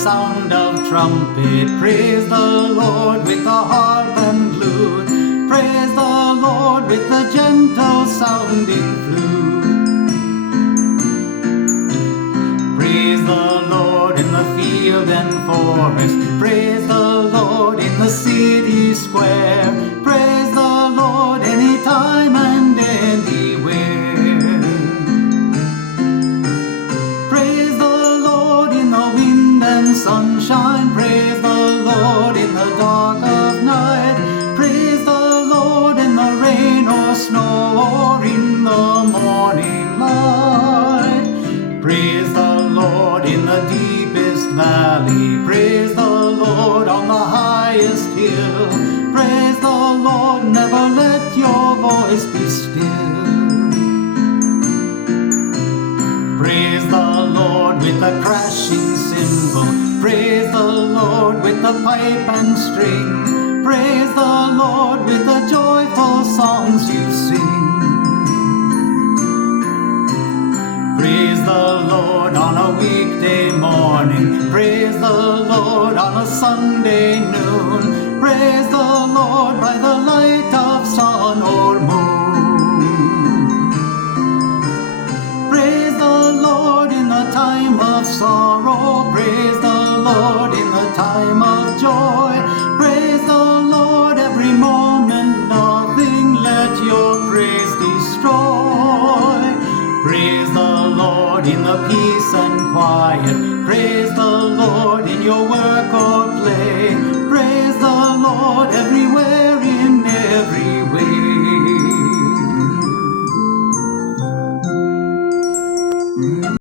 sound of trumpet. Praise the Lord with the harp and lute. Praise the Lord with the gentle sounding flute. Praise the Lord in the field and forest. Praise the Lord in the city square. Praise the Lord anytime and anywhere. Praise the Lord in the wind and sunshine. Praise the Lord in the dark of night. Praise the Lord in the rain or snow or in the morning light. Praise the Lord in the deepest valley. Praise the Lord on the highest hill. Praise the Lord, never let your voice be still. Praise the Lord with the crashing cymbal. Praise the Lord with the pipe and string. Praise the Lord with the joyful songs you sing. Praise the Lord on a weekday morning. Praise the Lord on a Sunday noon. Praise the Lord by the light of sun or moon. Praise the Lord in the time of sorrow. Praise the Lord in the time of joy.